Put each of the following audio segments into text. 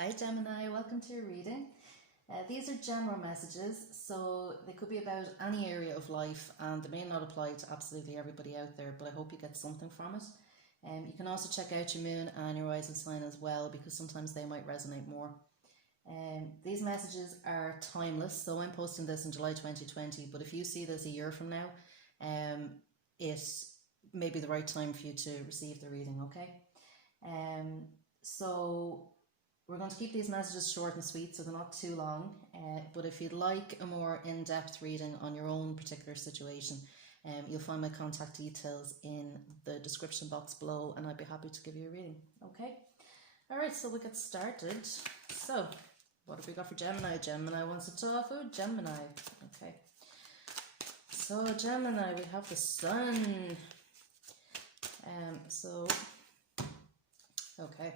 Hi Gemini, welcome to your reading. These are general messages, so they could be about any area of life and they may not apply to absolutely everybody out there, but I hope you get something from it. You can also check out your moon and your rising sign as well, because sometimes they might resonate more. These messages are timeless, so I'm posting this in July 2020, but if you see this a year from now, it may be the right time for you to receive the reading, okay? So we're going to keep these messages short and sweet, so they're not too long. But if you'd like a more in-depth reading on your own particular situation, you'll find my contact details in the description box below, and I'd be happy to give you a reading. Okay? All right, so we'll get started. So, what have we got for Gemini? Gemini wants to talk. Oh, Gemini. Okay. So, Gemini, we have the Sun. Okay.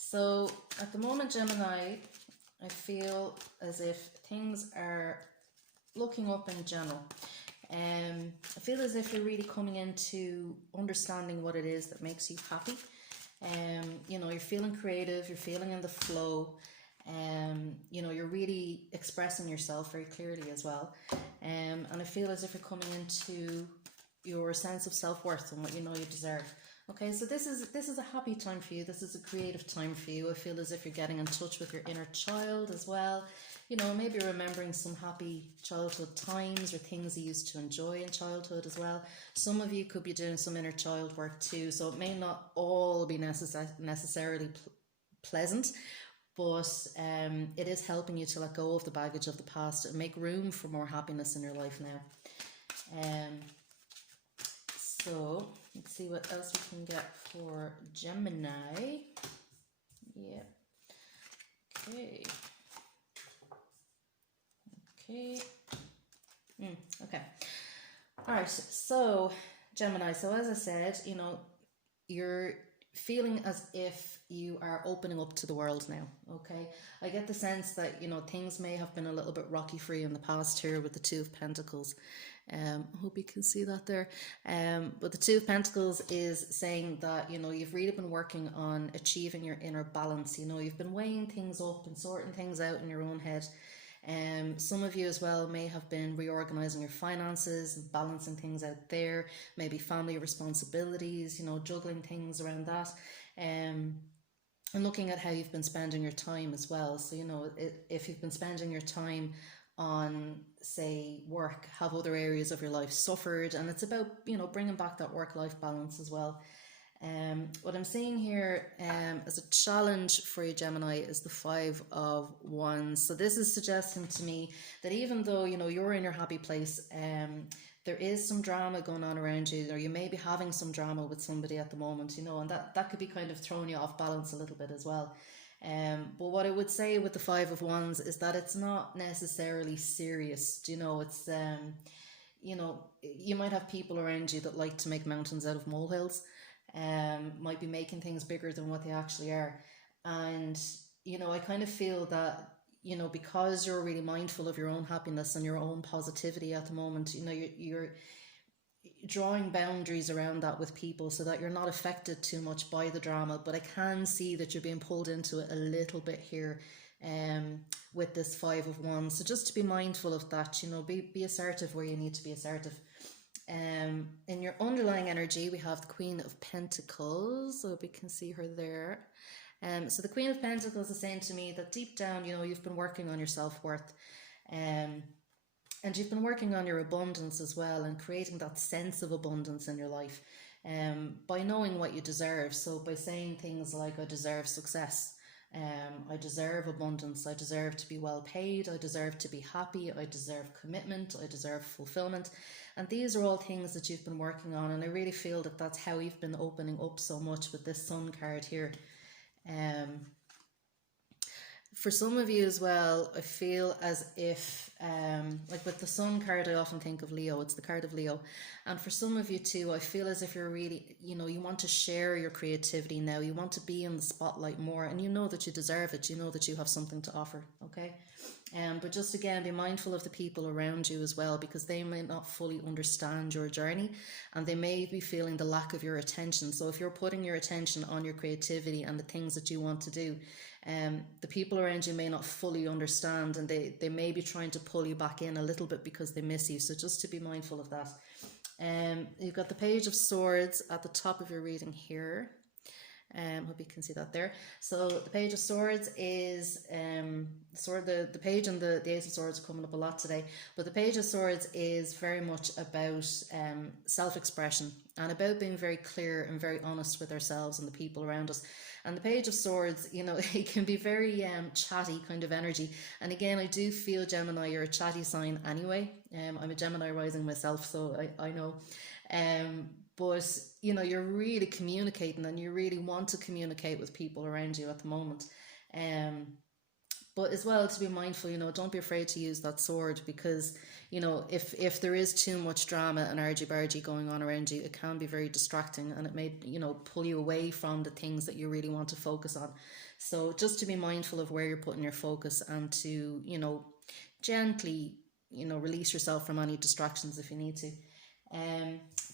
So at the moment, Gemini, I feel as if things are looking up in general. I feel as if you're really coming into understanding what it is that makes you happy. You're feeling creative, you're feeling in the flow. You're really expressing yourself very clearly as well. And I feel as if you're coming into your sense of self-worth and what you know you deserve. Okay, so this is a happy time for you. This is a creative time for you. I feel as if you're getting in touch with your inner child as well. Maybe remembering some happy childhood times or things you used to enjoy in childhood as well. Some of you could be doing some inner child work too, so it may not all be necessarily pleasant, but it is helping you to let go of the baggage of the past and make room for more happiness in your life now. So let's see what else we can get for Gemini. Yeah. Okay. Okay. All right. So Gemini. So as I said, you're feeling as if you are opening up to the world now. Okay. I get the sense that, things may have been a little bit rocky for you in the past here with the Two of Pentacles. I hope you can see that there. But the Two of Pentacles is saying that, you've really been working on achieving your inner balance. You've been weighing things up and sorting things out in your own head. Some of you as well may have been reorganizing your finances and balancing things out there, maybe family responsibilities, juggling things around that. And looking at how you've been spending your time as well. So, if you've been spending your time on, say, work, have other areas of your life suffered, and it's about, bringing back that work-life balance as well. What I'm seeing here as a challenge for you, Gemini, is the Five of Wands. So this is suggesting to me that even though, you're in your happy place, there is some drama going on around you, or you may be having some drama with somebody at the moment, and that could be kind of throwing you off balance a little bit as well. But what I would say with the Five of Wands is that it's not necessarily serious. It's you might have people around you that like to make mountains out of molehills, might be making things bigger than what they actually are. And I kind of feel that because you're really mindful of your own happiness and your own positivity at the moment, you're drawing boundaries around that with people so that you're not affected too much by the drama. But I can see that you're being pulled into it a little bit here with this Five of Wands. So just to be mindful of that, be assertive where you need to be assertive. In your underlying energy, we have the Queen of Pentacles, so we can see her there. So the Queen of Pentacles is saying to me that deep down, you've been working on your self-worth, and you've been working on your abundance as well, and creating that sense of abundance in your life, by knowing what you deserve. So by saying things like, I deserve success, I deserve abundance, I deserve to be well paid, I deserve to be happy, I deserve commitment, I deserve fulfillment. And these are all things that you've been working on, and I really feel that that's how you've been opening up so much with this Sun card here. For some of you as well, I feel as if Like with the Sun card, I often think of Leo. It's the card of Leo. And for some of you too, I feel as if you're really, you want to share your creativity now. You want to be in the spotlight more, and you know that you deserve it. You know that you have something to offer, okay? But just again, be mindful of the people around you as well, because they may not fully understand your journey and they may be feeling the lack of your attention. So if you're putting your attention on your creativity and the things that you want to do, the people around you may not fully understand, and they may be trying to pull you back in a little bit because they miss you. So just to be mindful of that. You've got the Page of Swords at the top of your reading here. Hope you can see that there. So the Page of Swords is the page and the Ace of Swords are coming up a lot today, but the Page of Swords is very much about self-expression and about being very clear and very honest with ourselves and the people around us. And the Page of Swords, it can be very chatty kind of energy. And again, I do feel, Gemini, you're a chatty sign anyway. I'm a Gemini rising myself, so I know. But you're really communicating, and you really want to communicate with people around you at the moment. But as well, to be mindful, don't be afraid to use that sword, because if there is too much drama and argy-bargy going on around you, it can be very distracting, and it may pull you away from the things that you really want to focus on. So just to be mindful of where you're putting your focus, and to gently release yourself from any distractions if you need to.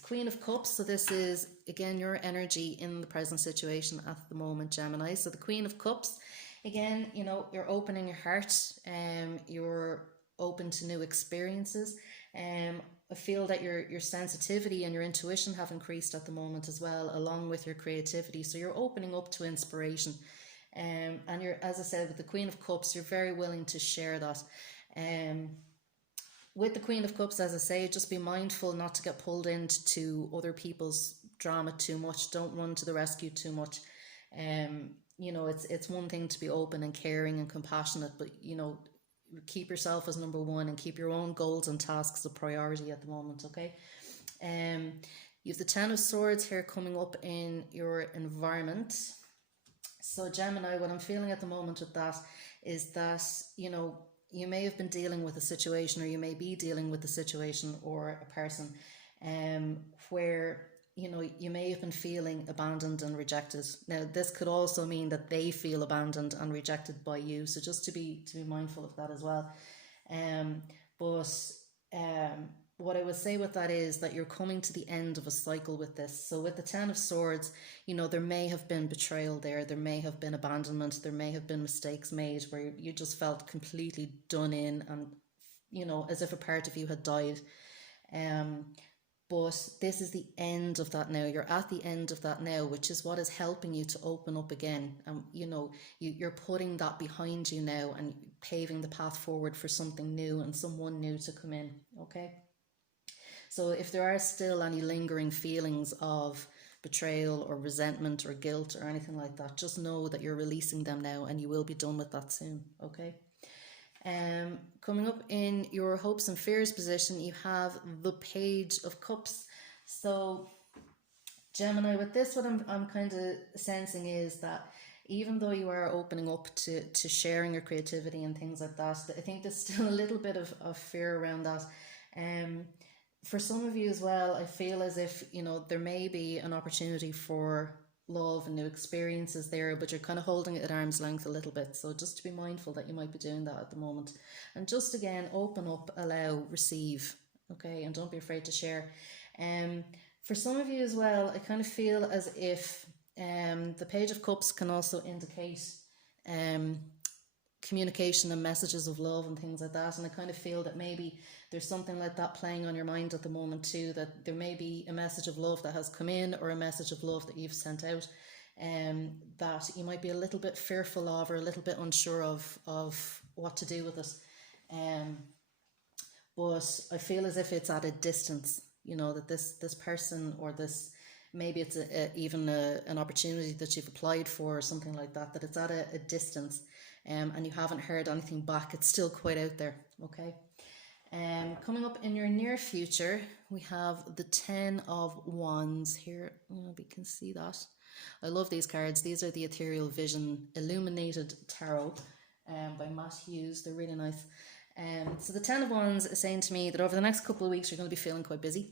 Queen of Cups, so this is again your energy in the present situation at the moment, Gemini. So the Queen of Cups, again, you're opening your heart, you're open to new experiences. I feel that your sensitivity and your intuition have increased at the moment as well, along with your creativity. So you're opening up to inspiration, and you're, as I said, with the Queen of Cups, you're very willing to share that. With the Queen of Cups, as I say, just be mindful not to get pulled into other people's drama too much. Don't run to the rescue too much. It's one thing to be open and caring and compassionate, but keep yourself as number one, and keep your own goals and tasks a priority at the moment, okay? You have the Ten of Swords here coming up in your environment. So Gemini, what I'm feeling at the moment with that is that, you may have been dealing with a situation, or you may be dealing with a situation or a person where, you may have been feeling abandoned and rejected. Now, this could also mean that they feel abandoned and rejected by you. So just to be mindful of that as well. What I would say with that is that you're coming to the end of a cycle with this. So with the Ten of Swords, there may have been betrayal there may have been abandonment, there may have been mistakes made where you just felt completely done in, and as if a part of you had died. But this is the end of that now. You're at the end of that now, which is what is helping you to open up again. You're putting that behind you now and paving the path forward for something new and someone new to come in, okay? So if there are still any lingering feelings of betrayal or resentment or guilt or anything like that, just know that you're releasing them now, and you will be done with that soon, okay? Coming up in your hopes and fears position, you have the Page of Cups. So Gemini, with this, what I'm kind of sensing is that even though you are opening up to sharing your creativity and things like that, I think there's still a little bit of fear around that. For some of you as well, I feel as if, there may be an opportunity for love and new experiences there, but you're kind of holding it at arm's length a little bit. So just to be mindful that you might be doing that at the moment. And just again, open up, allow, receive, okay? And don't be afraid to share. For some of you as well, I kind of feel as if the Page of Cups can also indicate communication and messages of love and things like that. And I kind of feel that maybe there's something like that playing on your mind at the moment too, that there may be a message of love that has come in, or a message of love that you've sent out, that you might be a little bit fearful of, or a little bit unsure of what to do with it. But I feel as if it's at a distance, that this person, or this, maybe it's even an opportunity that you've applied for or something like that, that it's at a distance, and you haven't heard anything back. It's still quite out there, okay? Coming up in your near future, we have the Ten of Wands here. We can see that. I love these cards. These are the Ethereal Vision Illuminated Tarot by Matt Hughes. They're really nice. So the Ten of Wands is saying to me that over the next couple of weeks you're going to be feeling quite busy.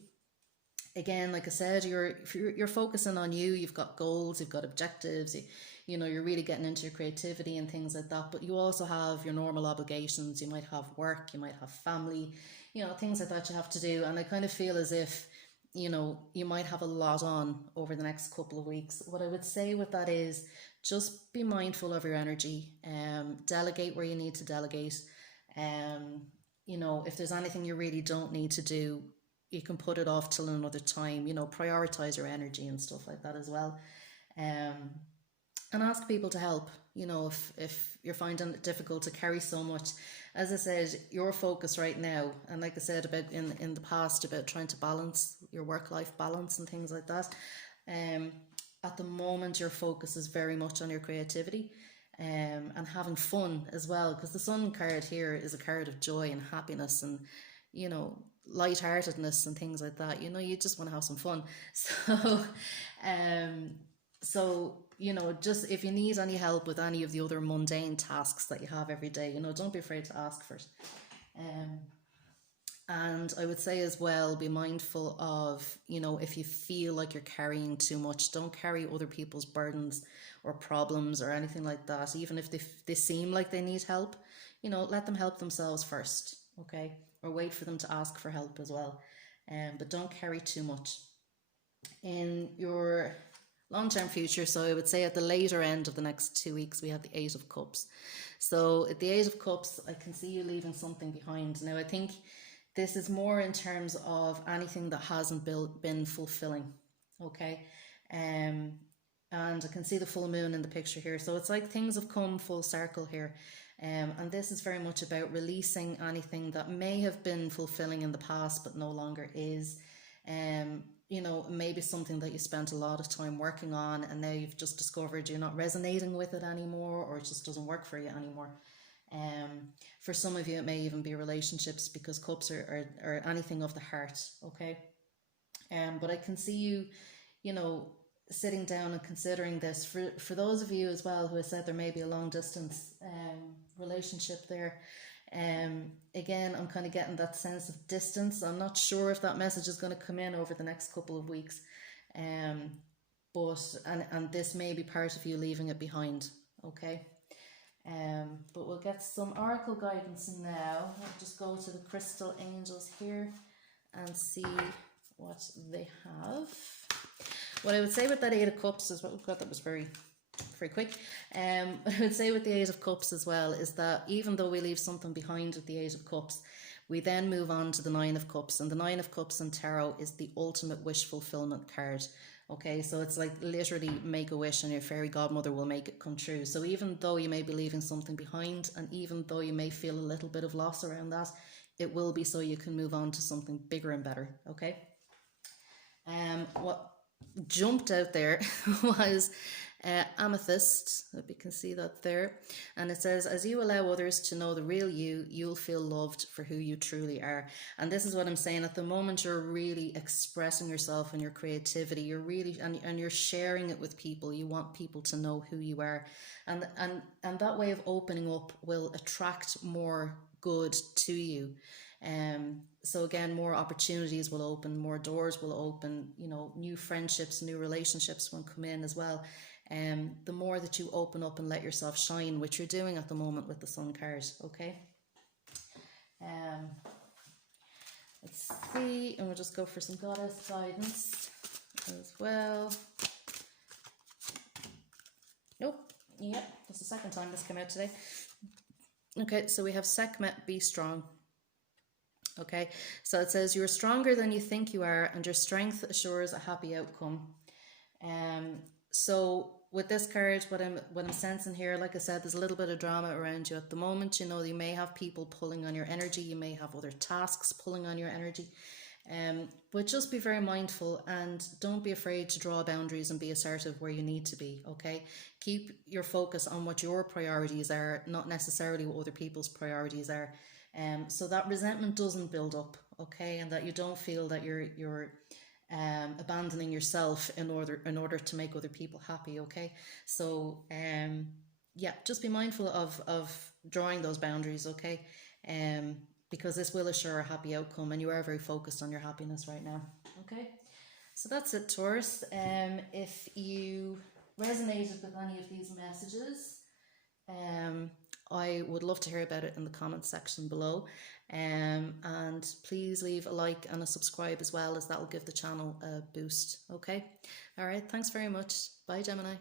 Again, like I said, you're focusing on you. You've got goals, you've got objectives. You know, you're really getting into your creativity and things like that. But you also have your normal obligations. You might have work, you might have family, you know, things like that you have to do. And I kind of feel as if, you know, you might have a lot on over the next couple of weeks. What I would say with that is just be mindful of your energy. Delegate where you need to delegate. You know, if there's anything you really don't need to do, you can put it off till another time. You know, prioritize your energy and stuff like that as well. And ask people to help. You know, if you're finding it difficult to carry so much, as I said, your focus right now, and like I said about in the past about trying to balance your work-life balance and things like that, at the moment your focus is very much on your creativity, and having fun as well, because the Sun card here is a card of joy and happiness and, you know, lightheartedness and things like that. You know, you just want to have some fun. So you know, just if you need any help with any of the other mundane tasks that you have every day, you know, don't be afraid to ask for it. And I would say as well, be mindful of, you know, if you feel like you're carrying too much, don't carry other people's burdens or problems or anything like that. Even if they seem like they need help, you know, let them help themselves first, okay? Or wait for them to ask for help as well. But don't carry too much. In your long-term future, so I would say at the later end of the next 2 weeks, we have the Eight of Cups. So at the Eight of Cups, I can see you leaving something behind. Now, I think this is more in terms of anything that hasn't been fulfilling, okay? And I can see the full moon in the picture here. So it's like things have come full circle here. And this is very much about releasing anything that may have been fulfilling in the past but no longer is. You know, maybe something that you spent a lot of time working on and now you've just discovered you're not resonating with it anymore, or it just doesn't work for you anymore. For some of you, it may even be relationships, because cups are anything of the heart, okay? But I can see you, you know, sitting down and considering this. For those of you as well who have said there may be a long distance relationship there, again, I'm kind of getting that sense of distance. I'm not sure if that message is going to come in over the next couple of weeks, but this may be part of you leaving it behind, okay? But we'll get some oracle guidance now. I'll just go to the crystal angels here and see what they have. What I would say with that Eight of Cups is, what we've got, that was very quick. What I would say with the Eight of Cups as well is that even though we leave something behind with the Eight of Cups, we then move on to the Nine of Cups, and the Nine of Cups in tarot is the ultimate wish fulfillment card. Okay, so it's like literally make a wish and your fairy godmother will make it come true. So even though you may be leaving something behind, and even though you may feel a little bit of loss around that, it will be so you can move on to something bigger and better, okay? What jumped out there was amethyst. Hope you can see that there. And it says, as you allow others to know the real you, you'll feel loved for who you truly are. And this is what I'm saying. At the moment, you're really expressing yourself and your creativity. You're really, and you're sharing it with people. You want people to know who you are. And that way of opening up will attract more good to you. So again, more opportunities will open, more doors will open, you know, new friendships, new relationships will come in as well. The more that you open up and let yourself shine, which you're doing at the moment with the Sun card, okay? Let's see, and we'll just go for some goddess guidance as well. Nope, yep, that's the second time this came out today. Okay, so we have Sekhmet, be strong. Okay, so it says, you are stronger than you think you are, and your strength assures a happy outcome. So with this card, what I'm sensing here, like I said, there's a little bit of drama around you at the moment. You know, you may have people pulling on your energy, you may have other tasks pulling on your energy. But just be very mindful and don't be afraid to draw boundaries and be assertive where you need to be, okay? Keep your focus on what your priorities are, not necessarily what other people's priorities are. So that resentment doesn't build up, okay? And that you don't feel that you're abandoning yourself in order to make other people happy, okay? So yeah, just be mindful of drawing those boundaries, okay? because this will assure a happy outcome, and you are very focused on your happiness right now. Okay, so that's it, Taurus. If you resonated with any of these messages, I would love to hear about it in the comments section below. And please leave a like and a subscribe as well, as that will give the channel a boost. Okay, all right, thanks very much. Bye, Gemini.